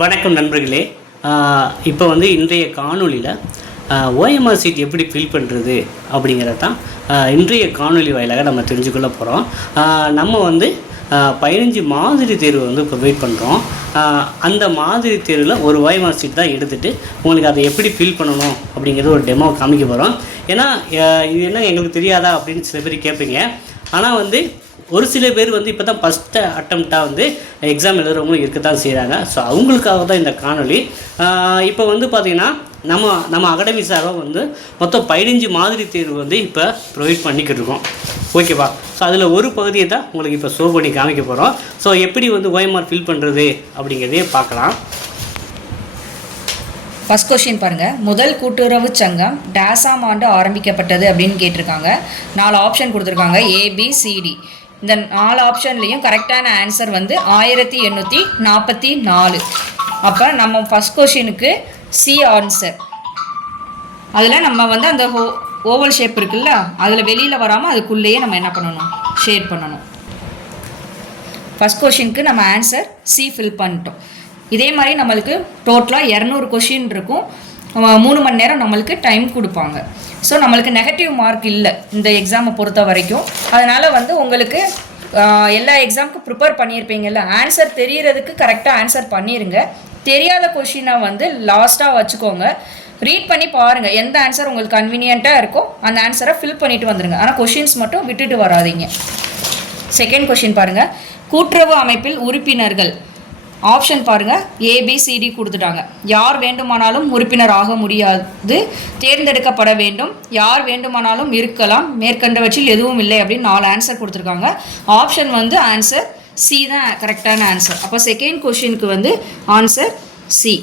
வணக்கம் நண்பர்களே. இப்போ இன்றைய காணொளியில் ஓஎம்ஆர் சீட் எப்படி ஃபில் பண்ணுறது அப்படிங்கிறது தான் இன்றைய காணொளி வாயிலாக நம்ம தெரிஞ்சுக்கொள்ள போகிறோம். நம்ம 15 மாதிரி தேர்வு ப்ரொவைட் பண்ணுறோம். அந்த மாதிரி தேர்வில் ஒரு ஓஎம்ஆர் சீட் தான் எடுத்துகிட்டு உங்களுக்கு அதை எப்படி ஃபில் பண்ணணும் அப்படிங்கிறது ஒரு டெமோ காமிக்க போகிறோம். ஏன்னா இது என்ன எங்களுக்கு தெரியாதா அப்படின்னு சில பேர் கேட்பீங்க. ஆனால் ஒரு சில பேர் இப்போ தான் ஃபஸ்ட்டு அட்டம்ப்டாக எக்ஸாம் எழுதுறவங்களும் இருக்க தான் செய்கிறாங்க. ஸோ அவங்களுக்காக தான் இந்த காணொளி. இப்போ பார்த்திங்கன்னா நம்ம அகாடமி சார்பாக மொத்தம் 15 மாதிரி தேர்வு இப்போ ப்ரொவைட் பண்ணிக்கிட்டு இருக்கோம். ஓகேவா? ஸோ அதில் ஒரு பகுதியை தான் உங்களுக்கு இப்போ ஷோ பண்ணி காமிக்க போகிறோம். ஸோ எப்படி ஓஎம்ஆர் ஃபில் பண்ணுறது அப்படிங்கிறதே பார்க்கலாம். ஃபஸ்ட் கொஷின் பாருங்கள். முதல் கூட்டுறவு சங்கம் டேஸாம் ஆண்டு ஆரம்பிக்கப்பட்டது அப்படின்னு கேட்டிருக்காங்க. 4 ஆப்ஷன் கொடுத்துருக்காங்க, ஏபிசிடி. இந்த 4 ஆப்ஷன்லேயும் கரெக்டான ஆன்சர் 1844. அப்போ நம்ம ஃபஸ்ட் கொஷினுக்கு சி ஆன்சர். அதில் நம்ம அந்த ஓவல் ஷேப் இருக்குல்ல, அதில் வெளியில் வராமல் அதுக்குள்ளேயே நம்ம என்ன பண்ணணும், ஷேட் பண்ணணும். ஃபஸ்ட் கொஷினுக்கு நம்ம ஆன்சர் சி ஃபில் பண்ணிட்டோம். இதே மாதிரி நம்மளுக்கு டோட்டலாக 200 கொஷின் இருக்கும். 3 மணி நேரம் நம்மளுக்கு டைம் கொடுப்பாங்க. ஸோ நம்மளுக்கு நெகட்டிவ் மார்க் இல்லை இந்த எக்ஸாமை பொறுத்த வரைக்கும். அதனால் உங்களுக்கு எல்லா எக்ஸாமுக்கும் ப்ரிப்பேர் பண்ணியிருப்பீங்கல்ல, ஆன்சர் தெரியறதுக்கு கரெக்டாக ஆன்சர் பண்ணிடுங்க. தெரியாத கொஷினை லாஸ்ட்டாக வச்சுக்கோங்க. ரீட் பண்ணி பாருங்கள், எந்த ஆன்சர் உங்களுக்கு கன்வீனியண்ட்டாக இருக்கோ அந்த ஆன்சரை ஃபில் பண்ணிவிட்டு வந்துடுங்க. ஆனால் கொஷின்ஸ் மட்டும் விட்டுட்டு வராதிங்க. செகண்ட் கொஷின் பாருங்கள். கூட்டுறவு அமைப்பில் உறுப்பினர்கள் ஆப்ஷன் பாருங்கள், ஏபிசிடி கொடுத்துட்டாங்க. யார் வேண்டுமானாலும் உறுப்பினர் ஆக முடியாது, தேர்ந்தெடுக்கப்பட வேண்டும், யார் வேண்டுமானாலும் இருக்கலாம், மேற்கண்டவற்றில் எதுவும் இல்லை அப்படின்னு 4 ஆன்சர் கொடுத்துருக்காங்க. ஆப்ஷன் ஆன்சர் சி தான் கரெக்டான ஆன்சர். அப்போ செகண்ட் கொஷினுக்கு ஆன்சர் சி.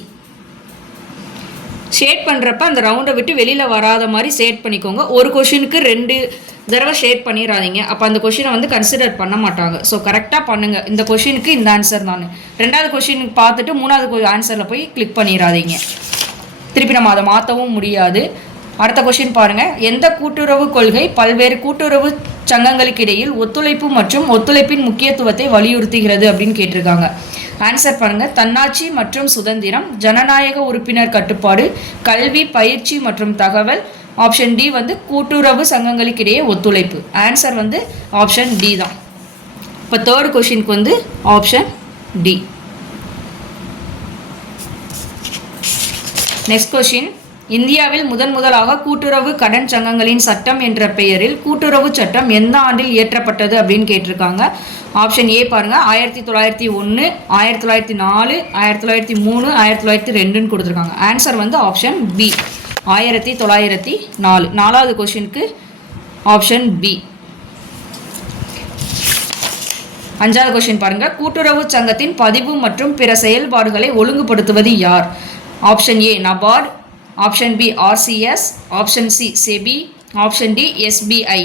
ஷேட் பண்ணுறப்ப அந்த ரவுண்டை விட்டு வெளியில் வராத மாதிரி ஷேட் பண்ணிக்கோங்க. ஒரு கொஷினுக்கு 2 தடவை ஷேட் பண்ணிடாதீங்க. அப்போ அந்த கொஷினை கன்சிடர் பண்ண மாட்டாங்க. ஸோ கரெக்டாக பண்ணுங்கள். இந்த கொஷினுக்கு இந்த ஆன்சர் தான். 2வது கொஷினுக்கு பார்த்துட்டு 3வது ஆன்சரில் போய் கிளிக் பண்ணிடாதீங்க. திருப்பி நம்ம அதை மாற்றவும் முடியாது. அடுத்த கொஷின் பாருங்கள். எந்த கூட்டுறவு கொள்கை பல்வேறு கூட்டுறவு சங்கங்களுக்கு இடையில் ஒத்துழைப்பு மற்றும் ஒத்துழைப்பின் முக்கியத்துவத்தை வலியுறுத்துகிறது அப்படின்னு கேட்டிருக்காங்க. ஆன்சர் பாருங்கள். தன்னாட்சி மற்றும் சுதந்திரம், ஜனநாயக உறுப்பினர் கட்டுப்பாடு, கல்வி, பயிற்சி மற்றும் தகவல். ஆப்ஷன் டி கூட்டுறவு சங்கங்களுக்கு இடையே ஒத்துழைப்பு. ஆன்சர் ஆப்ஷன் டி தான். இப்போ தேர்ட் கொஷினுக்கு ஆப்ஷன் டி. Next question. இந்தியாவில் முதலாக கூட்டுறவு கடன் சங்கங்களின் சட்டம் என்ற பெயரில் கூட்டுறவு சட்டம் எந்த ஆண்டில் இயற்றப்பட்டது அப்படின்னு கேட்டிருக்காங்க. ஆப்ஷன் ஏ பாருங்கள், 1901, 1904, 1903, 1902 கொடுத்துருக்காங்க. Answer option B, 1904. 4வது கொஷினுக்கு ஆப்ஷன் பி. 5வது கொஷின் பாருங்கள். கூட்டுறவு சங்கத்தின் பதிவு மற்றும் பிற செயல்பாடுகளை ஒழுங்குபடுத்துவது யார்? Option A NABARD, option B RCS, option C SEBI, option D SBI.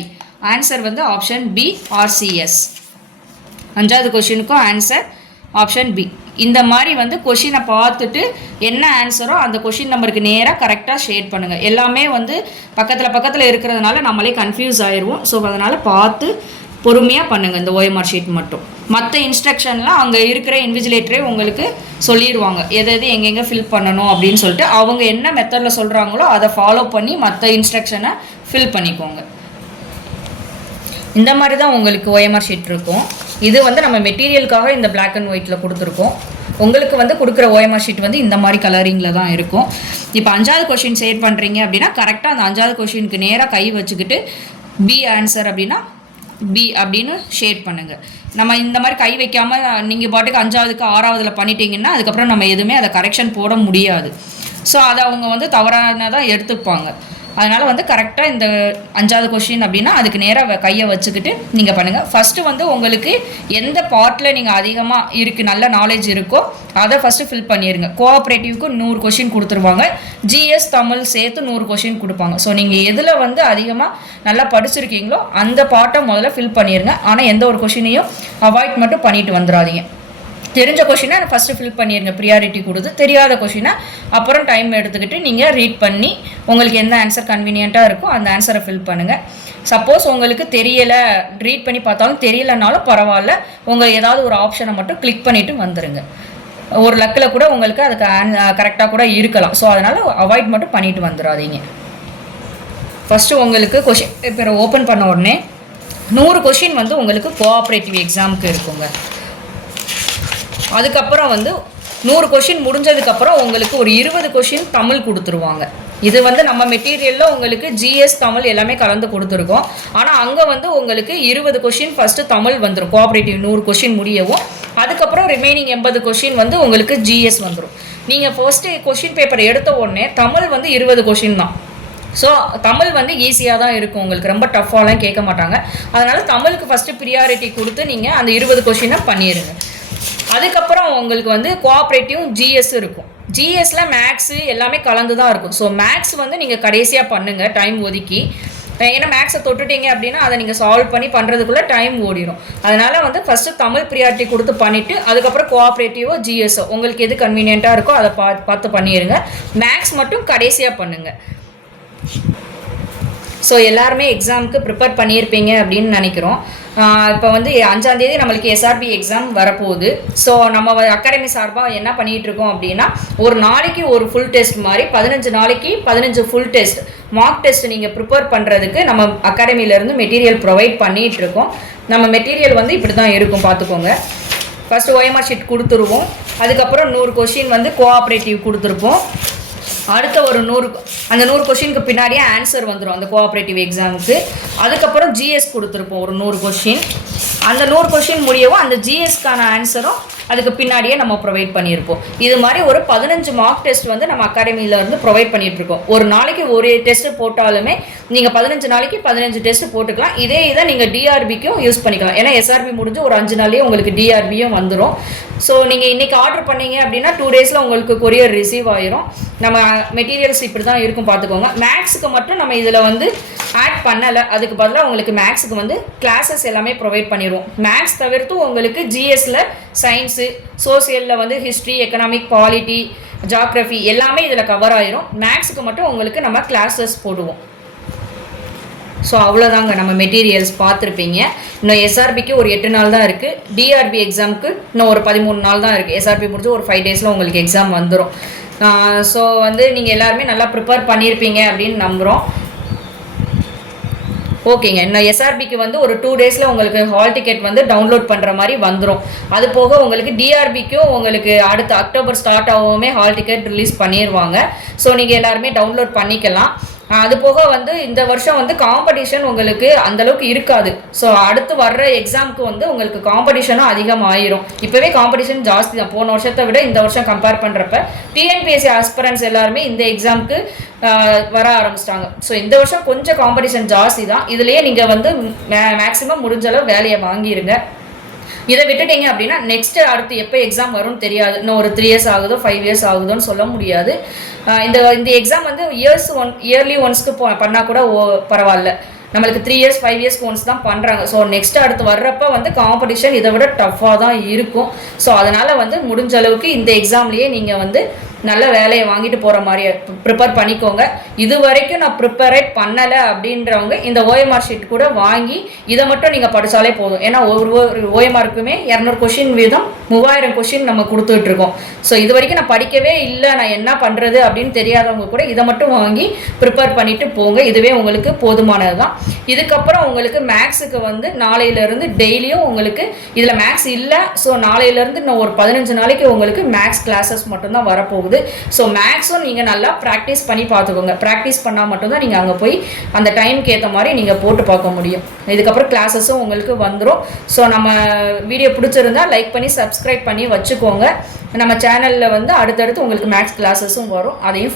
Answer option B RCS. 5வது கொஷினுக்கும் ஆன்சர் ஆப்ஷன் பி. இந்த மாதிரி கொஷினை பார்த்துட்டு என்ன ஆன்சரோ அந்த கொஷின் நம்பருக்கு நேராக கரெக்டாக ஷேட் பண்ணுங்கள். எல்லாமே பக்கத்தில் இருக்கிறதுனால நம்மளே கன்ஃபியூஸ் ஆயிடுவோம். ஸோ அதனால் பார்த்து பொறுமையாக பண்ணுங்கள் இந்த ஓஎம்ஆர் ஷீட் மட்டும். மற்ற இன்ஸ்ட்ரக்ஷன்லாம் அங்கே இருக்கிற இன்விஜிலேட்டரே உங்களுக்கு சொல்லிடுவாங்க, எது எங்கெங்கே ஃபில் பண்ணணும் அப்படின்னு சொல்லிட்டு. அவங்க என்ன மெத்தடில் சொல்கிறாங்களோ அதை ஃபாலோ பண்ணி மற்ற இன்ஸ்ட்ரக்ஷனை ஃபில் பண்ணிக்கோங்க. இந்த மாதிரி தான் உங்களுக்கு ஓஎம்ஆர் ஷீட் இருக்கும். இது நம்ம மெட்டீரியலுக்காக இந்த பிளாக் அண்ட் ஒயிட்டில் கொடுத்துருக்கோம். உங்களுக்கு கொடுக்குற ஓஎம்ஆர் ஷீட் இந்த மாதிரி கலரிங்கில் தான் இருக்கும். இப்போ 5வது கொஷின் ஷேர் பண்ணுறீங்க அப்படின்னா கரெக்டாக அந்த 5வது கொஷினுக்கு நேராக கை வச்சுக்கிட்டு பி ஆன்சர் அப்படின்னா பி அப்படின்னு ஷேட் பண்ணுங்கள். நம்ம இந்த மாதிரி கை வைக்காமல் நீங்கள் பாட்டுக்கு 5வதுக்கு 6வதுல பண்ணிட்டீங்கன்னா அதுக்கப்புறம் நம்ம எதுவுமே அதை கரெக்ஷன் போட முடியாது. ஸோ அதை அவங்க தவறானதாக எடுத்துப்பாங்க. அதனால் கரெக்டாக இந்த 5வது கொஷின் அப்படின்னா அதுக்கு நேராக கையை வச்சுக்கிட்டு நீங்கள் பண்ணுங்கள். ஃபஸ்ட்டு உங்களுக்கு எந்த பார்ட்டில் நீங்கள் அதிகமாக இருக்குது நல்ல நாலேஜ் இருக்கோ அதை ஃபஸ்ட்டு ஃபில் பண்ணிடுங்க. கோஆப்ரேட்டிவ்க்கு 100 கொஷின் கொடுத்துருவாங்க. ஜிஎஸ் தமிழ் சேர்த்து 100 கொஷின் கொடுப்பாங்க. ஸோ நீங்கள் எதில் அதிகமாக நல்லா படிச்சிருக்கீங்களோ அந்த பார்ட்டை முதல்ல ஃபில் பண்ணிடுங்க. ஆனால் எந்த ஒரு கொஷினையும் அவாய்ட் மட்டும் பண்ணிட்டு வந்துடாதீங்க. தெரிஞ்ச கொஷினை ஃபஸ்ட்டு ஃபில் பண்ணிடுங்க, ப்ரியாரிட்டி கொடுத்து. தெரியாத கொஷினை அப்புறம் டைம் எடுத்துக்கிட்டு நீங்கள் ரீட் பண்ணி உங்களுக்கு எந்த ஆன்சர் கன்வீனியண்ட்டாக இருக்கோ அந்த ஆன்சரை ஃபில் பண்ணுங்கள். சப்போஸ் உங்களுக்கு தெரியலை, ரீட் பண்ணி பார்த்தாலும் தெரியலைனாலும் பரவாயில்ல, உங்கள் ஏதாவது ஒரு ஆப்ஷனை மட்டும் கிளிக் பண்ணிவிட்டு வந்துடுங்க. ஒரு லக்கில் கூட உங்களுக்கு அதுக்கு கரெக்டாக கூட இருக்கலாம். ஸோ அதனால் அவாய்ட் மட்டும் பண்ணிட்டு வந்துடாதீங்க. ஃபஸ்ட்டு உங்களுக்கு கொஷின் பேப்பரை ஓப்பன் பண்ண உடனே 100 கொஷின் வந்து உங்களுக்கு கோஆப்ரேட்டிவ் எக்ஸாமுக்கு இருக்குங்க. அதுக்கப்புறம் வந்து 100 கொஷின் முடிஞ்சதுக்கப்புறம் உங்களுக்கு ஒரு 20 கொஷின் தமிழ் கொடுத்துருவாங்க. இது வந்து நம்ம மெட்டீரியலில் உங்களுக்கு ஜிஎஸ் தமிழ் எல்லாமே கலந்து கொடுத்துருக்கோம். ஆனால் அங்கே வந்து உங்களுக்கு 20 கொஷின் ஃபஸ்ட்டு தமிழ் வந்துடும். கோஆப்ரேட்டிவ் 100 கொஷின் முடியவும் அதுக்கப்புறம் ரிமைனிங் 80 கொஷின் வந்து உங்களுக்கு ஜிஎஸ் வந்துடும். நீங்கள் ஃபர்ஸ்ட்டு கொஷின் பேப்பர் எடுத்த உடனே தமிழ் வந்து 20 கொஷின் தான். ஸோ தமிழ் வந்து ஈஸியாக தான் இருக்கும், உங்களுக்கு ரொம்ப டஃப்பாலாம் கேட்க மாட்டாங்க. அதனால் தமிழுக்கு ஃபஸ்ட்டு ப்ரியாரிட்டி கொடுத்து நீங்கள் அந்த 20 கொஷினை பண்ணிடுங்க. அதுக்கப்புறம் உங்களுக்கு வந்து கோஆப்ரேட்டிவ் ஜிஎஸ் இருக்கும். ஜிஎஸ்சில் மேக்ஸு எல்லாமே கலந்து தான் இருக்கும். ஸோ மேக்ஸ் வந்து நீங்கள் கடைசியாக பண்ணுங்கள் டைம் ஒதுக்கி. ஏன்னா மேக்ஸை தொட்டுட்டீங்க அப்படின்னா அதை நீங்கள் சால்வ் பண்ணி பண்ணுறதுக்குள்ளே டைம் ஓடிடும். அதனால் வந்து ஃபஸ்ட்டு தமிழ் ப்ரியாரிட்டி கொடுத்து பண்ணிவிட்டு அதுக்கப்புறம் கோஆப்ரேட்டிவோ ஜிஎஸ்ஓ உங்களுக்கு எது கன்வீனியண்ட்டாக இருக்கோ அதை பார்த்து பண்ணிடுங்க. மேக்ஸ் மட்டும் கடைசியாக பண்ணுங்கள். ஸோ எல்லாருமே எக்ஸாமுக்கு ப்ரிப்பேர் பண்ணியிருப்பீங்க அப்படின்னு நினைக்கிறோம். இப்போ வந்து 5ஆம் தேதி நம்மளுக்கு எஸ்ஆர்பி எக்ஸாம் வரப்போகுது. ஸோ நம்ம அகாடமி சார்பாக என்ன பண்ணிகிட்டு இருக்கோம் அப்படின்னா ஒரு நாளைக்கு ஒரு ஃபுல் டெஸ்ட் மாதிரி 15 நாளைக்கு 15 ஃபுல் டெஸ்ட் மார்க் டெஸ்ட் நீங்கள் ப்ரிப்பேர் பண்ணுறதுக்கு நம்ம அகாடமியிலேருந்து மெட்டீரியல் ப்ரொவைட் பண்ணிகிட்ருக்கோம். நம்ம மெட்டீரியல் வந்து இப்படி தான் இருக்கும் பார்த்துக்கோங்க. ஃபஸ்ட்டு OMR ஷீட் கொடுத்துருவோம். அதுக்கப்புறம் 100 கொஷின் வந்து கோஆப்ரேட்டிவ் கொடுத்துருப்போம். அடுத்த ஒரு 100 கொஷினுக்கு பின்னாடியே ஆன்சர் வந்துடும் அந்த கோஆப்ரேட்டிவ் எக்ஸாமுக்கு. அதுக்கப்புறம் ஜிஎஸ் கொடுத்துருப்போம் ஒரு 100 கொஷின். அந்த 100 கொஷின் முடியவும் அந்த ஜிஎஸ்க்கான ஆன்சரும் அதுக்கு பின்னாடியே நம்ம ப்ரொவைட் பண்ணியிருப்போம். இது மாதிரி ஒரு 15 மார்க் டெஸ்ட் வந்து நம்ம அகாடமியிலேருந்து ப்ரொவைட் பண்ணிகிட்ருக்கோம். ஒரு நாளைக்கு ஒரு டெஸ்ட்டு போட்டாலுமே நீங்கள் 15 நாளைக்கு 15 டெஸ்ட்டு போட்டுக்கலாம். இதை நீங்கள் டிஆர்பிக்கும் யூஸ் பண்ணிக்கலாம். ஏன்னா எஸ்ஆர்பி முடிஞ்சு ஒரு 5 நாள்லேயே உங்களுக்கு டிஆர்பியும் வந்துடும். ஸோ நீங்கள் இன்றைக்கி ஆர்டர் பண்ணீங்க அப்படின்னா 2 டேஸில் உங்களுக்கு கொரியர் ரிசீவ் ஆயிரும். நம்ம மெட்டீரியல்ஸ் இப்படி தான் இருக்கும் பார்த்துக்கோங்க. மேக்ஸுக்கு மட்டும் நம்ம இதில் வந்து ஆட் பண்ணலை. அதுக்கு பதிலாக உங்களுக்கு மேக்ஸுக்கு வந்து கிளாஸஸ் எல்லாமே ப்ரொவைட் பண்ணிடுவோம். மேக்ஸ் தவிர்த்து உங்களுக்கு ஜிஎஸ்சில் சயின்ஸு, சோசியலில் வந்து ஹிஸ்ட்ரி, எக்கனாமிக், பாலிட்டி, ஜாக்ரஃபி எல்லாமே இதில் கவர் ஆயிரும். மேக்ஸுக்கு மட்டும் உங்களுக்கு நம்ம கிளாஸஸ் போடுவோம். ஸோ அவ்வளோதாங்க நம்ம மெட்டீரியல்ஸ் பார்த்துருப்பீங்க. இன்னும் எஸ்ஆர்பிக்கு ஒரு 8 நாள் தான் இருக்குது. டிஆர்பி எக்ஸாமுக்கு இன்னும் ஒரு 13 நாள் தான் இருக்குது. எஸ்ஆர்பி முடிஞ்சு ஒரு 5 டேஸில் உங்களுக்கு எக்ஸாம் வந்துடும். ஸோ வந்து நீங்கள் எல்லாருமே நல்லா ப்ரிப்பேர் பண்ணியிருப்பீங்க அப்படின்னு நம்புகிறோம். ஓகேங்க. இன்னும் எஸ்ஆர்பிக்கு வந்து ஒரு 2 டேஸில் உங்களுக்கு ஹால் டிக்கெட் வந்து டவுன்லோட் பண்ணுற மாதிரி வந்துடும். அது போக உங்களுக்கு டிஆர்பிக்கும் உங்களுக்கு அடுத்த அக்டோபர் ஸ்டார்ட் ஆகவுமே ஹால் டிக்கெட் ரிலீஸ் பண்ணிடுவாங்க. ஸோ நீங்கள் எல்லாருமே டவுன்லோட் பண்ணிக்கலாம். அது போக வந்து இந்த வருஷம் வந்து காம்படிஷன் உங்களுக்கு அந்தளவுக்கு இருக்காது. ஸோ அடுத்து வர்ற எக்ஸாமுக்கு வந்து உங்களுக்கு காம்படிஷனும் அதிகமாகிடும். இப்போவே காம்படிஷன் ஜாஸ்தி தான். போன வருஷத்தை விட இந்த வருஷம் கம்பேர் பண்ணுறப்ப டிஎன்பிஎஸ்சி ஆஸ்பிரன்ஸ் எல்லாருமே இந்த எக்ஸாமுக்கு வர ஆரம்பிச்சிட்டாங்க. ஸோ இந்த வருஷம் கொஞ்சம் காம்படிஷன் ஜாஸ்தி தான். இதுலேயே நீங்கள் வந்து மேக்ஸிமம் முடிஞ்சளவு வேலையை வாங்கிடுங்க. இதை விட்டுட்டீங்க அப்படின்னா நெக்ஸ்ட்டு அடுத்து எப்போ எக்ஸாம் வரும்னு தெரியாது. இன்னும் ஒரு 3 இயர்ஸ் ஆகுதோ 5 இயர்ஸ் ஆகுதோன்னு சொல்ல முடியாது. இந்த எக்ஸாம் வந்து இயர்லி ஒன்ஸ்க்கு பண்ணால் கூட பரவாயில்ல. நம்மளுக்கு 3 இயர்ஸ் 5 இயர்ஸ்க்கு ஒன்ஸ் தான் பண்ணுறாங்க. ஸோ நெக்ஸ்ட் அடுத்து வர்றப்ப வந்து காம்படிஷன் இதை விட டஃப்பாக தான் இருக்கும். ஸோ அதனால் வந்து முடிஞ்ச அளவுக்கு இந்த எக்ஸாம்லேயே நீங்கள் வந்து நல்ல வேலையை வாங்கிட்டு போகிற மாதிரி ப்ரிப்பேர் பண்ணிக்கோங்க. இது வரைக்கும் நான் ப்ரிப்பேரேட் பண்ணலை அப்படின்றவங்க இந்த OMR ஷீட் கூட வாங்கி இதை மட்டும் நீங்கள் படித்தாலே போதும். ஏன்னா ஒவ்வொரு OMRக்குமே 200 கொஷின் வீதம் 3000 கொஷின் நம்ம கொடுத்துட்ருக்கோம். ஸோ இது வரைக்கும் நான் படிக்கவே இல்லை, நான் என்ன பண்ணுறது அப்படின்னு தெரியாதவங்க கூட இதை மட்டும் வாங்கி ப்ரிப்பேர் பண்ணிவிட்டு போங்க. இதுவே உங்களுக்கு போதுமானது தான். இதுக்கப்புறம் உங்களுக்கு மேக்ஸுக்கு வந்து நாளையிலேருந்து டெய்லியும் உங்களுக்கு இதில் மேக்ஸ் இல்லை. ஸோ நாளையிலேருந்து இன்னும் ஒரு 15 நாளைக்கு உங்களுக்கு மேக்ஸ் கிளாஸஸ் மட்டும்தான் வரப்போகுது. ஸோ மேக்ஸும் நீங்கள் நல்லா ப்ராக்டிஸ் பண்ணி பார்த்துக்கோங்க. ப்ராக்டிஸ் பண்ணால் மட்டும்தான் நீங்கள் அங்கே போய் அந்த டைமுக்கு ஏற்ற மாதிரி நீங்கள் போட்டு பார்க்க முடியும். இதுக்கப்புறம் கிளாஸஸும் உங்களுக்கு வந்துடும். ஸோ நம்ம வீடியோ பிடிச்சிருந்தா லைக் பண்ணி சப்ஸ்கிரைப் பண்ணி வச்சுக்கோங்க. நம்ம சேனலில் வந்து அடுத்தடுத்து உங்களுக்கு மேக்ஸ் கிளாஸஸும் வரும், அதையும்